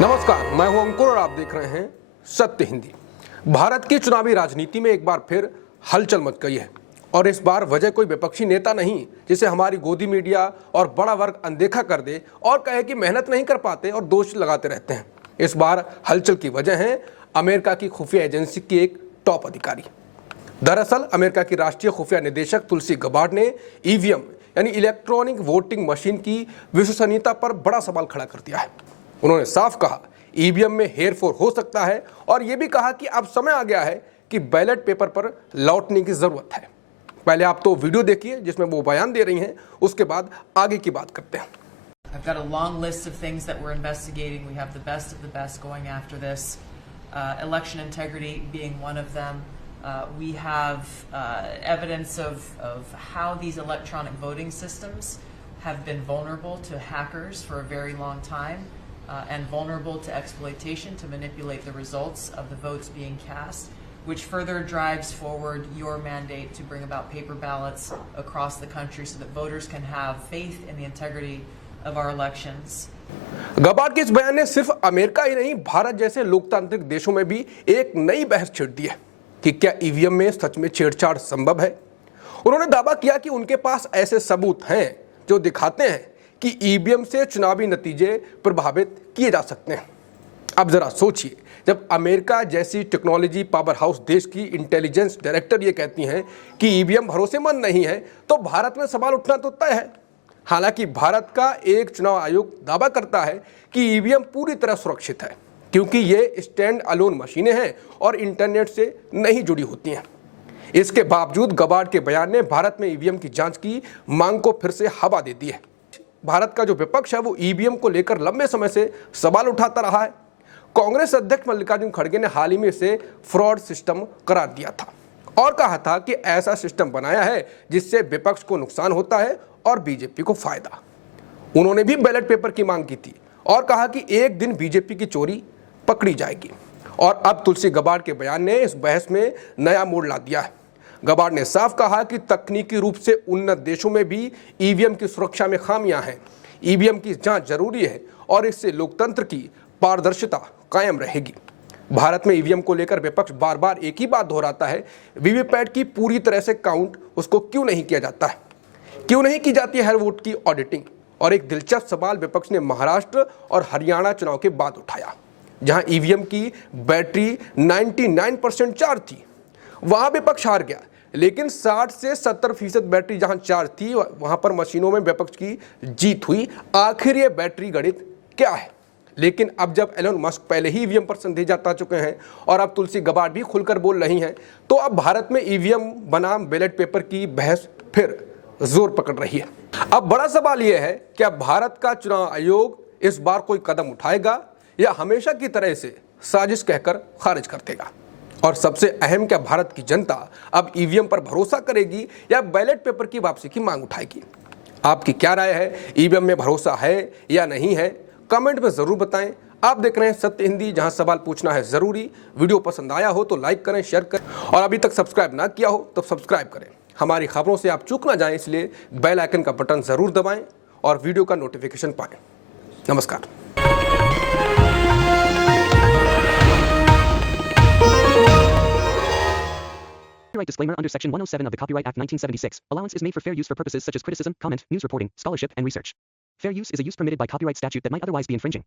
नमस्कार, मैं हूं अंकुर और आप देख रहे हैं सत्य हिंदी। भारत की चुनावी राजनीति में एक बार फिर हलचल मच गई है और इस बार वजह कोई विपक्षी नेता नहीं जिसे हमारी गोदी मीडिया और बड़ा वर्ग अनदेखा कर दे और कहे कि मेहनत नहीं कर पाते और दोष लगाते रहते हैं। इस बार हलचल की वजह है अमेरिका की खुफिया एजेंसी की एक टॉप अधिकारी। दरअसल अमेरिका की राष्ट्रीय खुफिया निदेशक तुलसी गबार्ड ने ईवीएम यानी इलेक्ट्रॉनिक वोटिंग मशीन की विश्वसनीयता पर बड़ा सवाल खड़ा कर दिया है। उन्होंने साफ कहा ईवीएम में हेरफेर हो सकता है और यह भी कहा कि अब समय आ गया है कि बैलेट पेपर पर लौटने की जरूरत है। पहले आप तो वीडियो देखिए जिसमें वो बयान दे रही हैं, उसके बाद आगे की बात करते हैं। I've got a long list of things that we're investigating. We have the best of the best going after this. Election integrity being one of them. We have evidence of how these electronic voting systems have been vulnerable to hackers for a very long time. And vulnerable to exploitation to manipulate the results of the votes being cast, which further drives forward your mandate to bring about paper ballots across the country so that voters can have faith in the integrity of our elections. Gabbard के इस बयान ने सिर्फ America ही नहीं, भारत जैसे लोकतांत्रिक देशों में भी एक नई बहस छिड़ दी है कि क्या ईवीएम में सच में छेड़छाड़ संभव है। उन्होंने दावा किया कि उनके पास ऐसे सबूत हैं जो दिखाते हैं कि ईवीएम से चुनावी नतीजे प्रभावित किए जा सकते हैं। अब जरा सोचिए, जब अमेरिका जैसी टेक्नोलॉजी पावर हाउस देश की इंटेलिजेंस डायरेक्टर ये कहती हैं कि ईवीएम भरोसेमंद नहीं है, तो भारत में सवाल उठना तो तय है। हालांकि भारत का एक चुनाव आयोग दावा करता है कि ईवीएम पूरी तरह सुरक्षित है क्योंकि ये स्टैंड अलोन मशीनें हैं और इंटरनेट से नहीं जुड़ी होती हैं। इसके बावजूद गबार्ड के बयान ने भारत में ईवीएम की जांच की मांग को फिर से हवा दे दी है। भारत का जो विपक्ष है वो ईवीएम को लेकर लंबे समय से सवाल उठाता रहा है। कांग्रेस अध्यक्ष मल्लिकार्जुन खड़गे ने हाल ही में इसे फ्रॉड सिस्टम करार दिया था और कहा था कि ऐसा सिस्टम बनाया है जिससे विपक्ष को नुकसान होता है और बीजेपी को फायदा। उन्होंने भी बैलेट पेपर की मांग की थी और कहा कि एक दिन बीजेपी की चोरी पकड़ी जाएगी। और अब तुलसी गबार्ड के बयान ने इस बहस में नया मोड़ ला दिया है। गबार्ड ने साफ कहा कि तकनीकी रूप से उन्नत देशों में भी ईवीएम की सुरक्षा में खामियां हैं। ईवीएम की जांच जरूरी है और इससे लोकतंत्र की पारदर्शिता कायम रहेगी। भारत में ईवीएम को लेकर विपक्ष बार बार एक ही बात दोहराता है, वीवीपैट की पूरी तरह से काउंट उसको क्यों नहीं किया जाता है, क्यों नहीं की जाती है हर वोट की ऑडिटिंग। और एक दिलचस्प सवाल विपक्ष ने महाराष्ट्र और हरियाणा चुनाव के बाद उठाया, जहां ईवीएम की बैटरी 99% चार्ज थी। वहां विपक्ष हार गया, लेकिन 60 से 70% बैटरी जहां चार्ज थी वहां पर मशीनों में विपक्ष की जीत हुई। आखिर ये बैटरी गणित क्या है। लेकिन अब जब एलन मस्क पहले ही ईवीएम पर संदेह जता चुके हैं और अब तुलसी गबार्ड भी खुलकर बोल रही हैं, तो अब भारत में ईवीएम बनाम बैलेट पेपर की बहस फिर जोर पकड़ रही है। अब बड़ा सवाल यह है कि अब भारत का चुनाव आयोग इस बार कोई कदम उठाएगा या हमेशा की तरह से साजिश कहकर खारिज कर देगा। और सबसे अहम, क्या भारत की जनता अब ईवीएम पर भरोसा करेगी या बैलेट पेपर की वापसी की मांग उठाएगी। आपकी क्या राय है, ईवीएम में भरोसा है या नहीं है, कमेंट में जरूर बताएं। आप देख रहे हैं सत्य हिंदी, जहां सवाल पूछना है जरूरी। वीडियो पसंद आया हो तो लाइक करें, शेयर करें और अभी तक सब्सक्राइब ना किया हो तो सब्सक्राइब करें। हमारी खबरों से आप चूक ना जाएं, इसलिए बेल आइकन का बटन जरूर दबाएं और वीडियो का नोटिफिकेशन पाएं। नमस्कार। Copyright disclaimer under Section 107 of the Copyright Act 1976. Allowance is made for fair use for purposes such as criticism, comment, news reporting, scholarship, and research. Fair use is a use permitted by copyright statute that might otherwise be infringing.